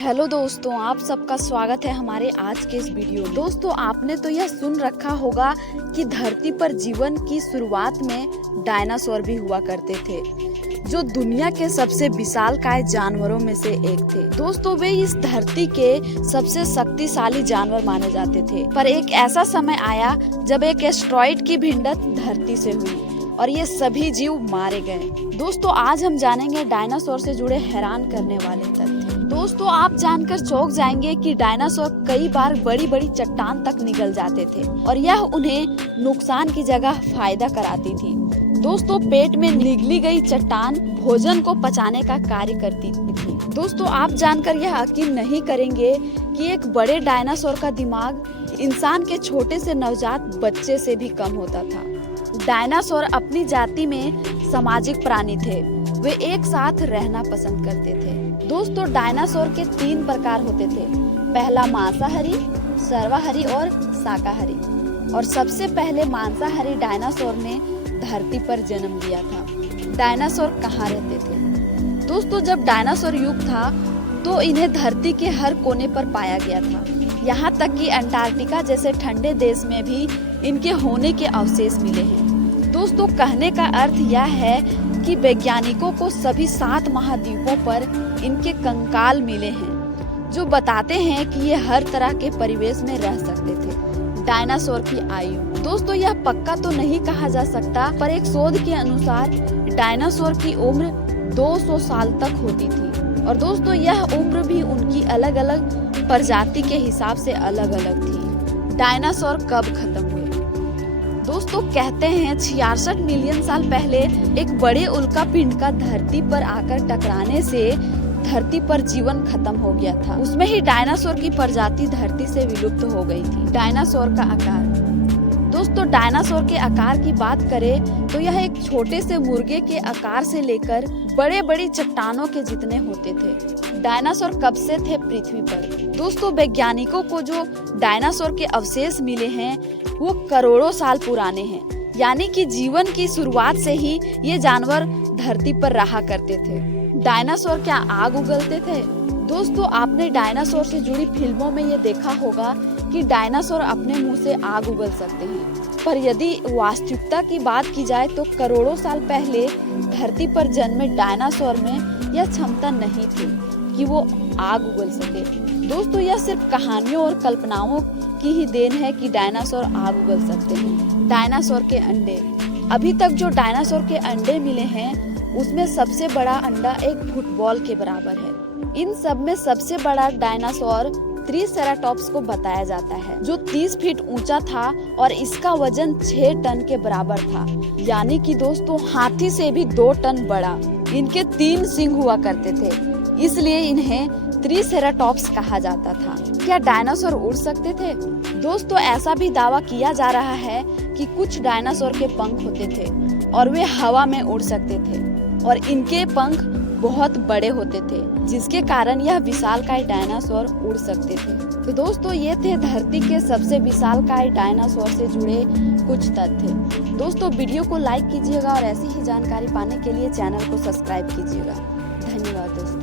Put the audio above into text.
Hello दोस्तों, आप सबका स्वागत है हमारे आज के इस वीडियो। दोस्तों, आपने तो यह सुन रखा होगा कि धरती पर जीवन की शुरुआत में डायनासोर भी हुआ करते थे, जो दुनिया के सबसे विशालकाय जानवरों में से एक थे। दोस्तों, वे इस धरती के सबसे शक्तिशाली जानवर माने जाते थे। पर एक ऐसा समय आया जब एक एस्टेरॉयड की भिड़ंत धरती से हुई और ये सभी जीव मारे गए। दोस्तों, आज हम जानेंगे डायनासोर से जुड़े हैरान करने वाले तथ्य। दोस्तों, आप जानकर चौंक जाएंगे कि डायनासोर कई बार बड़ी बड़ी चट्टान तक निगल जाते थे और यह उन्हें नुकसान की जगह फायदा कराती थी। दोस्तों, पेट में निगली गई चट्टान भोजन को पचाने का कार्य करती थी। दोस्तों, आप जानकर यह यकीन नहीं करेंगे कि एक बड़े डायनासोर का दिमाग इंसान के छोटे से नवजात बच्चे से भी कम होता था। डायनासोर अपनी जाति में सामाजिक प्राणी थे। वे एक साथ रहना पसंद करते थे। दोस्तों, डायनासोर के 3 प्रकार होते थे। पहला मांसाहारी, सर्वाहारी और शाकाहारी। और सबसे पहले मांसाहारी डायनासोर ने धरती पर जन्म लिया था। डायनासोर कहाँ रहते थे? दोस्तों, जब डायनासोर युग था तो इन्हें धरती के हर कोने पर पाया गया था। यहाँ तक कि अंटार्कटिका जैसे ठंडे देश में भी इनके होने के अवशेष मिले हैं। दोस्तों, कहने का अर्थ यह है कि वैज्ञानिकों को सभी 7 महाद्वीपों पर इनके कंकाल मिले हैं, जो बताते हैं कि ये हर तरह के परिवेश में रह सकते थे। डायनासोर की आयु। दोस्तों, यह पक्का तो नहीं कहा जा सकता, पर एक शोध के अनुसार डायनासोर की उम्र 200 साल तक होती थी। और दोस्तों, यह उम्र भी उनकी अलग अलग प्रजाति के हिसाब से अलग अलग थी। डायनासोर कब खत्म हुए? दोस्तों, कहते हैं 66 मिलियन साल पहले एक बड़े उल्कापिंड का धरती पर आकर टकराने से धरती पर जीवन खत्म हो गया था। उसमें ही डायनासोर की प्रजाति धरती से विलुप्त हो गई थी। डायनासोर का आकार। दोस्तों, डायनासोर के आकार की बात करें तो यह एक छोटे से मुर्गे के आकार से लेकर बड़े बड़ी चट्टानों के जितने होते थे। डायनासोर कब से थे पृथ्वी पर? दोस्तों, वैज्ञानिकों को जो डायनासोर के अवशेष मिले हैं वो करोड़ों साल पुराने हैं, यानी कि जीवन की शुरुआत से ही ये जानवर धरती पर रहा करते थे। डायनासोर क्या आग उगलते थे? दोस्तों, आपने डायनासोर से जुड़ी फिल्मों में ये देखा होगा कि डायनासोर अपने मुंह से आग उगल सकते हैं, पर यदि वास्तविकता की बात की जाए तो करोड़ों साल पहले धरती पर जन्मे डायनासोर में यह क्षमता नहीं थी कि वो आग उगल सके। दोस्तों, यह सिर्फ कहानियों और कल्पनाओं की ही देन है कि डायनासोर आग उगल सकते हैं। डायनासोर के अंडे। अभी तक जो डायनासोर के अंडे मिले हैं उसमें सबसे बड़ा अंडा एक फुटबॉल के बराबर है। इन सब में सबसे बड़ा डायनासोर ट्रिसेराटॉप्स को बताया जाता है, जो 30 फीट ऊंचा था और इसका वजन 6 टन के बराबर था, यानी कि दोस्तों हाथी से भी 2 टन बड़ा। इनके 3 सींग हुआ करते थे, इसलिए इन्हें ट्रिसेराटॉप्स कहा जाता था। क्या डायनासोर उड़ सकते थे? दोस्तों, ऐसा भी दावा किया जा रहा है कि कुछ डायनासोर के पंख होते थे और वे हवा में उड़ सकते थे और इनके पंख बहुत बड़े होते थे, जिसके कारण यह विशालकाय डायनासोर उड़ सकते थे। तो दोस्तों, ये थे धरती के सबसे विशालकाय डायनासोर से जुड़े कुछ तथ्य। दोस्तों, वीडियो को लाइक कीजिएगा और ऐसी ही जानकारी पाने के लिए चैनल को सब्सक्राइब कीजिएगा। धन्यवाद दोस्तों।